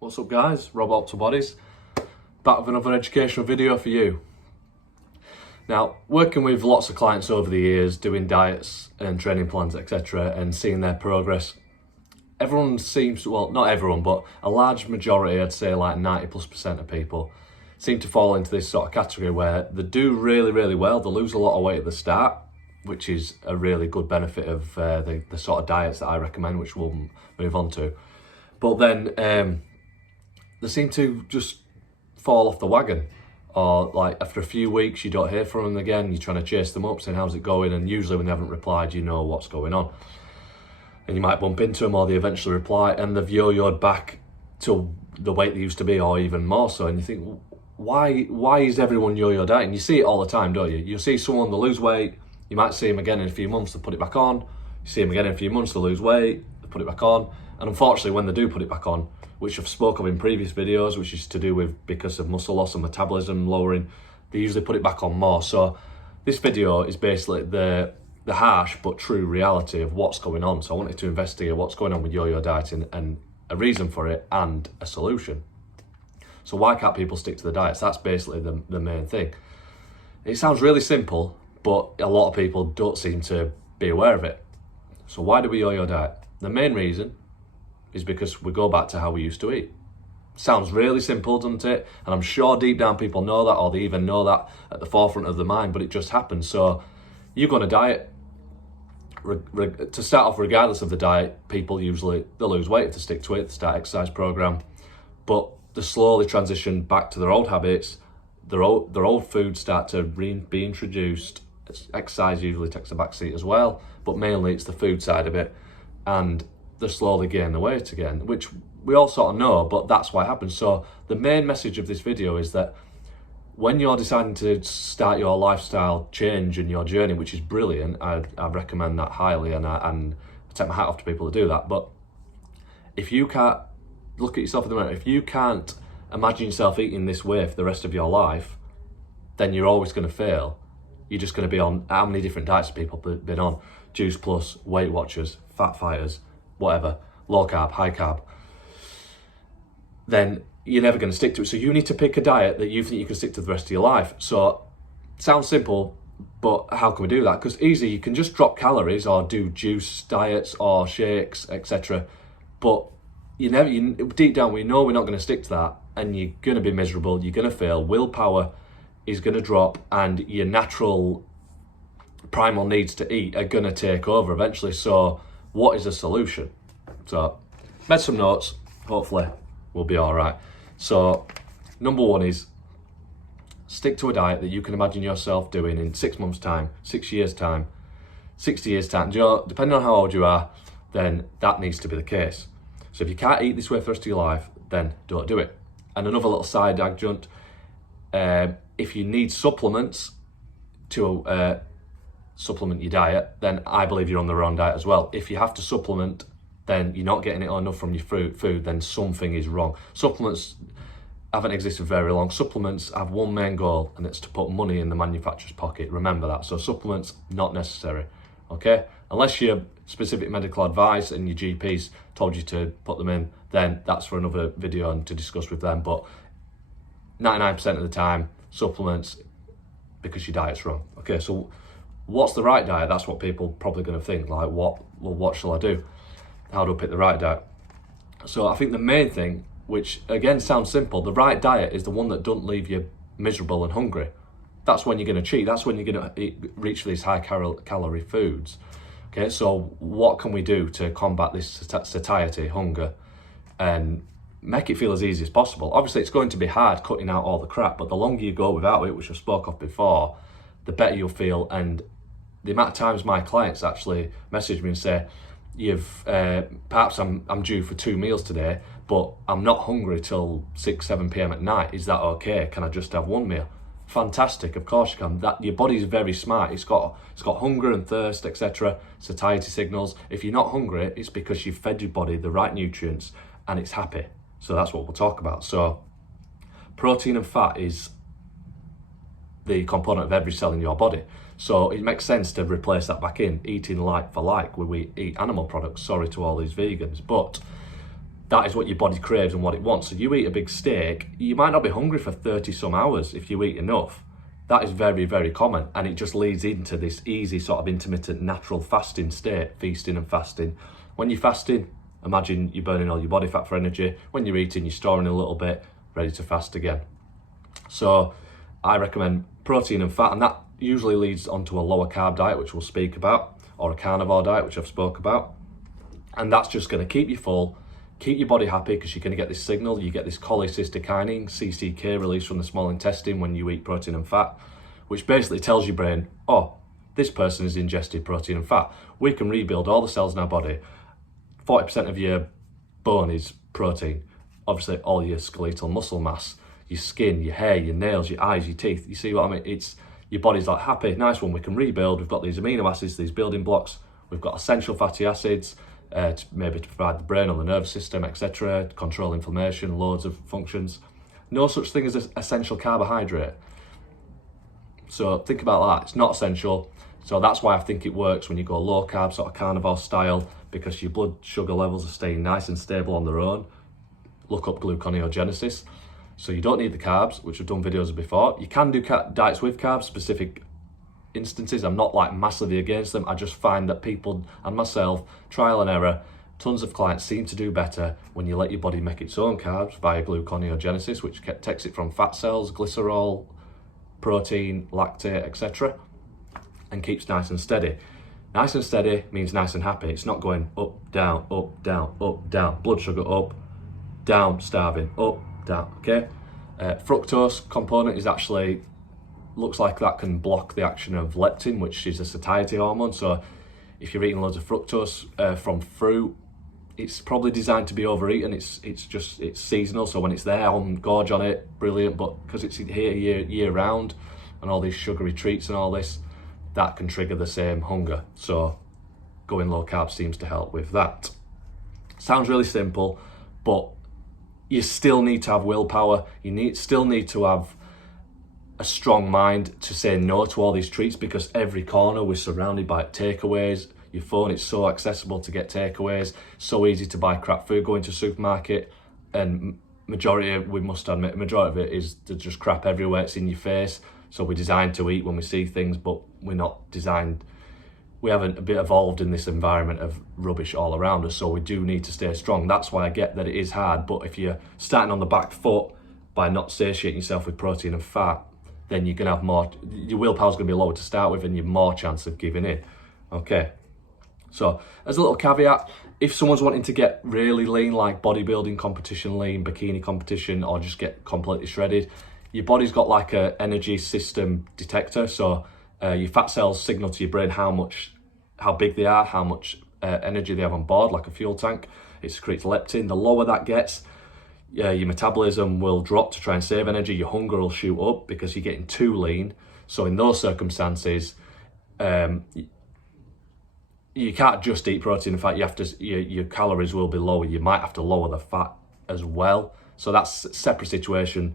What's up guys, Rob to Bodies, back with another educational video for you. Now, working with lots of clients over the years, doing diets and training plans, etc., and seeing their progress, everyone seems, well, not everyone, but a large majority, I'd say like 90+% of people, seem to fall into this sort of category where they do really well, they lose a lot of weight at the start, which is a really good benefit of the sort of diets that I recommend, which we'll move on to. But then they seem to just fall off the wagon, or like after a few weeks you don't hear from them again, you're trying to chase them up saying how's it going, and usually when they haven't replied you know what's going on, and you might bump into them or they eventually reply and they've yo-yoed back to the weight they used to be or even more so, and you think why is everyone yo-yo dieting? You see it all the time, don't you? You'll see someone, they lose weight, you might see them again in a few months, they put it back on, you see them again in a few months, they lose weight, they put it back on, and unfortunately when they do put it back on, which I've spoken of in previous videos, which is to do with because of muscle loss and metabolism lowering, they usually put it back on more. So this video is basically the harsh but true reality of what's going on. So I wanted to investigate what's going on with yo-yo dieting and a reason for it and a solution. So why can't people stick to the diets? That's basically the main thing. It sounds really simple, but a lot of people don't seem to be aware of it. So why do we yo-yo diet? The main reason is because we go back to how we used to eat. Sounds really simple, doesn't it? And I'm sure deep down people know that, or they even know that at the forefront of their mind, but it just happens. So you go on a diet, to start off, regardless of the diet, people usually, they lose weight if they stick to it, they start exercise program, but they slowly transition back to their old habits, their old foods start to be introduced. Exercise usually takes a back seat as well, but mainly it's the food side of it, and they slowly gain the weight again, which we all sort of know, but that's what happens. So the main message of this video is that when you're deciding to start your lifestyle change and your journey, which is brilliant, I recommend that highly, and I take my hat off to people that do that, but if you can't look at yourself in the mirror, if you can't imagine yourself eating this way for the rest of your life, then you're always going to fail. You're just going to be on, how many different diets have people been on? Juice Plus, Weight Watchers, Fat Fighters, whatever, low carb, high carb, then you're never going to stick to it. So you need to pick a diet that you think you can stick to the rest of your life. So sounds simple, but how can we do that? Because easily you can just drop calories or do juice diets or shakes, etc. But deep down we know we're not going to stick to that, and you're going to be miserable, you're going to fail, willpower is going to drop, and your natural primal needs to eat are going to take over eventually. So what is the solution? So made some notes, hopefully we'll be all right. So number one is stick to a diet that you can imagine yourself doing in 6 months time, 6 years time, 60 years time. Depending on how old you are, then that needs to be the case. So if you can't eat this way for the rest of your life, then don't do it. And another little side adjunct, if you need supplements to supplement your diet, then I believe you're on the wrong diet as well. If you have to supplement, then you're not getting it enough from your food, then something is wrong. Supplements haven't existed very long. Supplements have one main goal, and it's to put money in the manufacturer's pocket. Remember that. So supplements, not necessary, okay? Unless you have specific medical advice and your GP's told you to put them in, then that's for another video and to discuss with them. But 99% of the time, supplements, because your diet's wrong. Okay, so what's the right diet? That's what people probably going to think, like, what shall I do? How do I pick the right diet? So I think the main thing, which again sounds simple, the right diet is the one that doesn't leave you miserable and hungry. That's when you're going to cheat. That's when you're going to reach for these high calorie foods. Okay, so what can we do to combat this satiety, hunger, and make it feel as easy as possible? Obviously, it's going to be hard cutting out all the crap, but the longer you go without it, which I spoke of before, the better you'll feel. And the amount of times my clients actually message me and say, perhaps I'm due for 2 meals today, but I'm not hungry till 6-7 p.m. at night. Is that okay? Can I just have 1 meal? Fantastic, of course you can. That your body's very smart. It's got hunger and thirst, etc. Satiety signals. If you're not hungry, it's because you've fed your body the right nutrients and it's happy. So that's what we'll talk about. So protein and fat is the component of every cell in your body. So it makes sense to replace that back in, eating like for like, where we eat animal products. Sorry to all these vegans, but that is what your body craves and what it wants. So you eat a big steak, you might not be hungry for 30 some hours if you eat enough. That is very, very common, and it just leads into this easy sort of intermittent natural fasting state, feasting and fasting. When you're fasting, imagine you're burning all your body fat for energy. When you're eating, you're storing a little bit, ready to fast again. So I recommend protein and fat, and that usually leads onto a lower carb diet, which we'll speak about, or a carnivore diet, which I've spoke about. And that's just going to keep you full, keep your body happy, because you're going to get this signal. You get this cholecystokinin, CCK, released from the small intestine when you eat protein and fat, which basically tells your brain, oh, this person has ingested protein and fat. We can rebuild all the cells in our body. 40% of your bone is protein. Obviously, all your skeletal muscle mass, your skin, your hair, your nails, your eyes, your teeth. You see what I mean? It's your body's like, happy, nice one, we can rebuild. We've got these amino acids, these building blocks. We've got essential fatty acids, maybe to provide the brain or the nervous system, etc., control inflammation, loads of functions. No such thing as an essential carbohydrate. So think about that. It's not essential. So that's why I think it works when you go low carb, sort of carnivore style, because your blood sugar levels are staying nice and stable on their own. Look up gluconeogenesis. So you don't need the carbs, which I've done videos of before. You can do diets with carbs, specific instances. I'm not like massively against them. I just find that people and myself, trial and error, tons of clients seem to do better when you let your body make its own carbs via gluconeogenesis, which takes it from fat cells, glycerol, protein, lactate, etc., and keeps nice and steady. Nice and steady means nice and happy. It's not going up, down, up, down, up, down. Blood sugar up, down, starving, up, down, okay? Fructose component is actually, looks like that can block the action of leptin, which is a satiety hormone. So if you're eating loads of fructose from fruit, it's probably designed to be overeaten. It's seasonal, so when it's there, gorge on it, brilliant. But because it's here year round, and all these sugary treats and all this, that can trigger the same hunger. So going low carb seems to help with that. Sounds really simple, but you still need to have willpower. You still need to have a strong mind to say no to all these treats, because every corner we're surrounded by takeaways. Your phone, it's so accessible to get takeaways, so easy to buy crap food, go into a supermarket, and we must admit, majority of it is just crap everywhere. It's in your face. So we're designed to eat when we see things, but we're not designed, we haven't a bit evolved in this environment of rubbish all around us. So we do need to stay strong. That's why I get that it is hard. But if you're starting on the back foot by not satiating yourself with protein and fat, then you're gonna have more, your willpower's gonna be lower to start with, and you've more chance of giving in. Okay. So as a little caveat, if someone's wanting to get really lean, like bodybuilding competition lean, bikini competition, or just get completely shredded, your body's got like a energy system detector. So your fat cells signal to your brain how big they are, how much energy they have on board, like a fuel tank. It secretes leptin. The lower that gets, your metabolism will drop to try and save energy. Your hunger will shoot up because you're getting too lean. So in those circumstances, you can't just eat protein and fat. You have to, your calories will be lower. You might have to lower the fat as well. So that's a separate situation.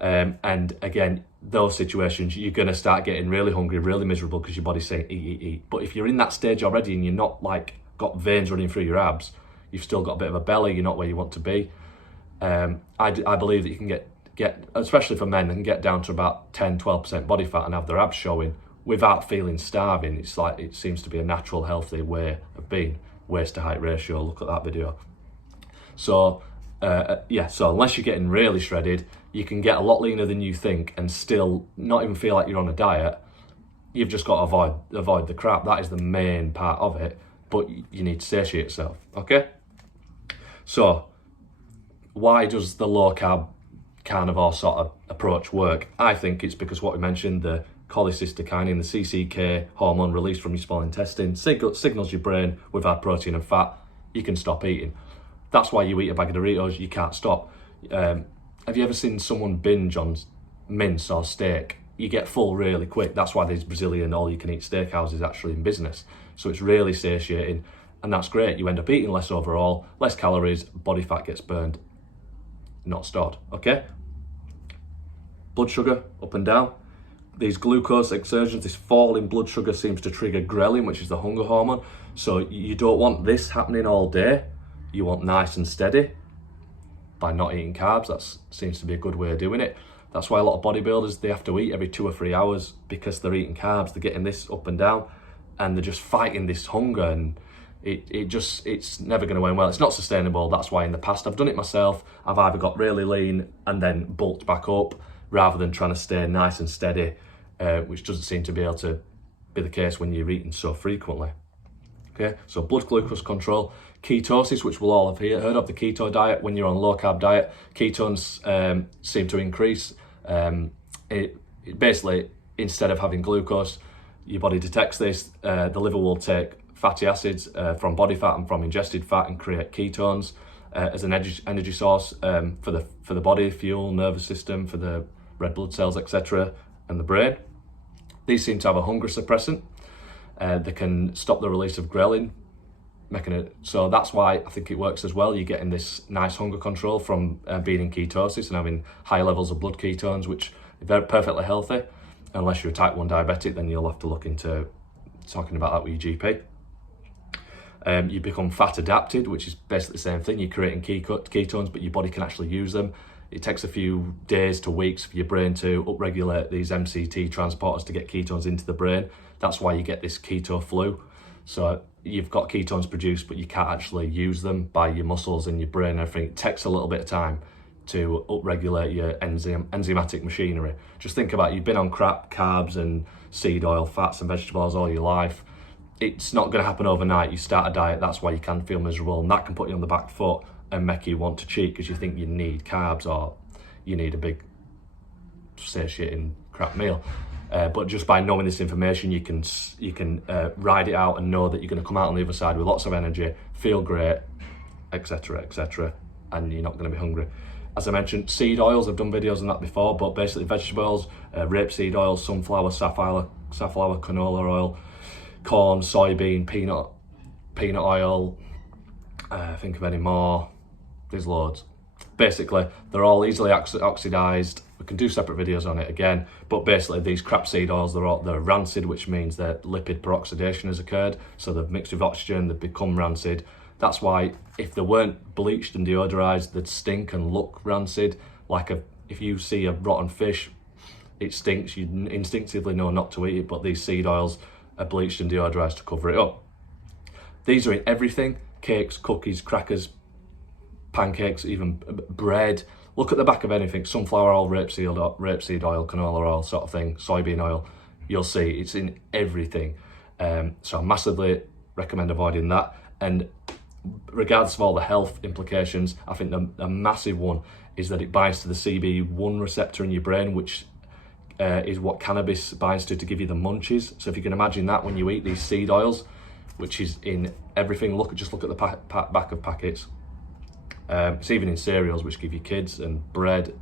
And again, those situations, you're going to start getting really hungry, really miserable, because your body's saying eat, eat, eat. But if you're in that stage already and you're not like got veins running through your abs, you've still got a bit of a belly, you're not where you want to be. I believe that you can get, especially for men, they can get down to about 10-12% body fat and have their abs showing without feeling starving. It's like, it seems to be a natural, healthy way of being. Waist to height ratio, look at that video. So so unless you're getting really shredded, you can get a lot leaner than you think and still not even feel like you're on a diet. You've just got to avoid the crap. That is the main part of it, but you need to satiate yourself, okay? So why does the low carb carnivore sort of approach work? I think it's because what we mentioned, the cholecystokinin, the CCK hormone released from your small intestine, signals your brain with our protein and fat, you can stop eating. That's why you eat a bag of Doritos, you can't stop. Have you ever seen someone binge on mince or steak? You get full really quick. That's why these Brazilian all-you-can-eat steakhouses actually in business. So it's really satiating, and that's great. You end up eating less overall, less calories, body fat gets burned, not stored, okay? Blood sugar, up and down. These glucose exertions, this fall in blood sugar seems to trigger ghrelin, which is the hunger hormone. So you don't want this happening all day. You want nice and steady. by not eating carbs. That seems to be a good way of doing it. That's why a lot of bodybuilders, they have to eat every 2 or 3 hours because they're eating carbs. They're getting this up and down, and they're just fighting this hunger, and it's never going to end well. It's not sustainable. That's why in the past I've done it myself. I've either got really lean and then bulked back up, rather than trying to stay nice and steady, which doesn't seem to be able to be the case when you're eating so frequently. Okay, so blood glucose control, ketosis, which we'll all have heard of, the keto diet. When you're on a low carb diet, ketones seem to increase. It basically, instead of having glucose, your body detects this. The liver will take fatty acids from body fat and from ingested fat and create ketones as an energy source for the body, fuel, nervous system, for the red blood cells, etc., and the brain. These seem to have a hunger suppressant. They can stop the release of ghrelin, so that's why I think it works as well. You're getting this nice hunger control from being in ketosis and having high levels of blood ketones, which are perfectly healthy. Unless you're a type 1 diabetic, then you'll have to look into talking about that with your GP. You become fat adapted, which is basically the same thing. You're creating ketones, but your body can actually use them. It takes a few days to weeks for your brain to upregulate these MCT transporters to get ketones into the brain. That's why you get this keto flu. So you've got ketones produced, but you can't actually use them by your muscles and your brain and everything. It takes a little bit of time to upregulate your enzymatic machinery. Just think about it. You've been on crap carbs and seed oil, fats and vegetables all your life. It's not going to happen overnight. You start a diet, that's why you can feel miserable, and that can put you on the back foot and make you want to cheat because you think you need carbs or you need a big satiating crap meal. But just by knowing this information, you can ride it out and know that you're going to come out on the other side with lots of energy, feel great, etc., etc., and you're not going to be hungry. As I mentioned, seed oils, I've done videos on that before, but basically vegetables, rapeseed oil, sunflower, safflower, canola oil, corn, soybean, peanut oil, think of any more, there's loads. Basically, they're all easily oxidized. We can do separate videos on it again, but basically these crap seed oils, they're rancid, which means that lipid peroxidation has occurred, so they've mixed with oxygen, they've become rancid. That's why if they weren't bleached and deodorized, they'd stink and look rancid. If you see a rotten fish, it stinks, you instinctively know not to eat it, but these seed oils are bleached and deodorized to cover it up. These are in everything: cakes, cookies, crackers, pancakes, even bread. Look at the back of anything: sunflower oil, rapeseed oil, canola oil, sort of thing, soybean oil. You'll see it's in everything. So I massively recommend avoiding that. And regardless of all the health implications, I think the massive one is that it binds to the CB1 receptor in your brain, which is what cannabis binds to give you the munchies. So if you can imagine that when you eat these seed oils, which is in everything, just look at the back of packets. It's even in cereals, which give you kids, and bread.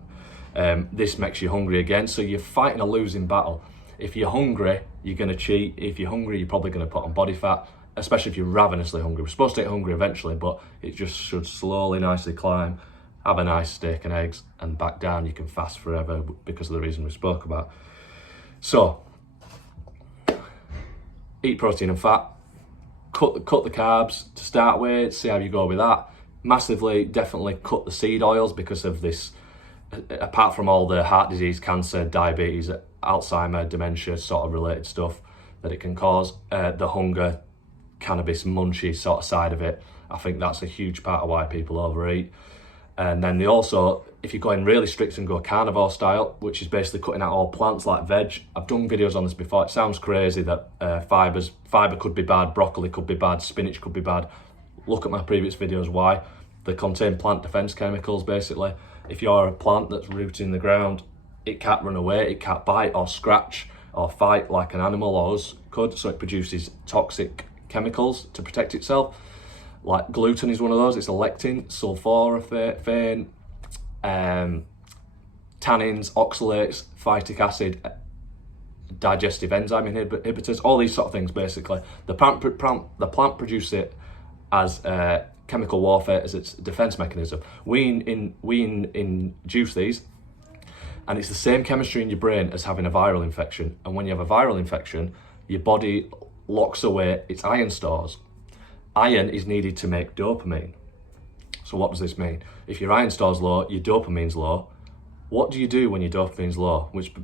This makes you hungry again. So you're fighting a losing battle. If you're hungry, you're going to cheat. If you're hungry, you're probably going to put on body fat, especially if you're ravenously hungry. We're supposed to get hungry eventually, but it just should slowly, nicely climb. Have a nice steak and eggs, and back down. You can fast forever because of the reason we spoke about. So, eat protein and fat. Cut the carbs to start with. See how you go with that. Massively, definitely cut the seed oils because of this. Apart from all the heart disease, cancer, diabetes, Alzheimer, dementia sort of related stuff that it can cause, the hunger, cannabis, munchy sort of side of it, I think that's a huge part of why people overeat. And then they also, if you're going really strict and go carnivore style, which is basically cutting out all plants like veg. I've done videos on this before. It sounds crazy that fibre could be bad, broccoli could be bad, spinach could be bad. Look at my previous videos why. They contain plant defense chemicals, basically. If you're a plant that's rooted in the ground, it can't run away, it can't bite or scratch or fight like an animal or us could, so it produces toxic chemicals to protect itself. Like gluten is one of those. It's a lectin, sulforaphane, tannins, oxalates, phytic acid, digestive enzyme inhibitors, all these sort of things. Basically, the plant produces it as chemical warfare, as its defense mechanism. We induce these, and it's the same chemistry in your brain as having a viral infection. And when you have a viral infection, your body locks away its iron stores. Iron is needed to make dopamine. So what does this mean? If your iron store's low, your dopamine's low. What do you do when your dopamine's low, which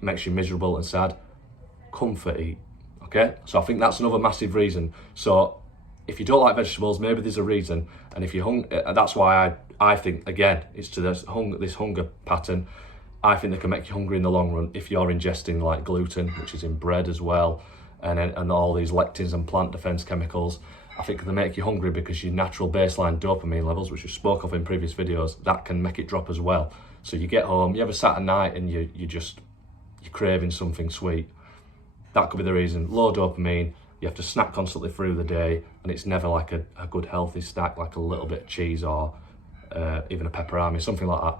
makes you miserable and sad? Comfort eat, okay? So I think that's another massive reason. So if you don't like vegetables, maybe there's a reason. And if you're that's why I think, again, it's to this hunger pattern. I think they can make you hungry in the long run if you're ingesting like gluten, which is in bread as well, and all these lectins and plant defense chemicals. I think they make you hungry because your natural baseline dopamine levels, which we spoke of in previous videos, that can make it drop as well. So you get home, you have a Saturday night and you're craving something sweet. That could be the reason. Low dopamine, you have to snack constantly through the day, and it's never like a good healthy snack, like a little bit of cheese or even a pepperami, something like that.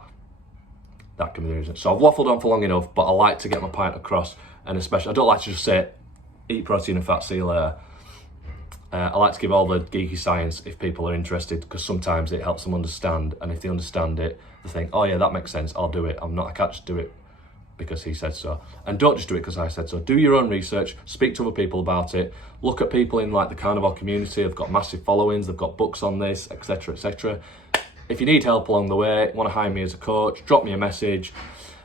That can be the reason. So I've waffled on for long enough, but I like to get my point across, and especially, I don't like to just say, eat protein and fat, see you later. I like to give all the geeky science if people are interested, because sometimes it helps them understand, and if they understand it, they think, oh yeah, that makes sense, I'll do it. I can't just do it because he said so. And don't just do it because I said so. Do your own research, speak to other people about it, look at people in like the carnivore community, they've got massive followings, they've got books on this, etc, etc. If you need help along the way, want to hire me as a coach, drop me a message.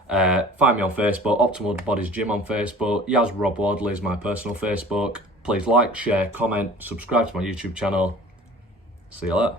Find me on Facebook, Optimal Bodies Gym on Facebook, Yaz Rob Wardley is my personal Facebook. Please like, share, comment, subscribe to my YouTube channel. See you later.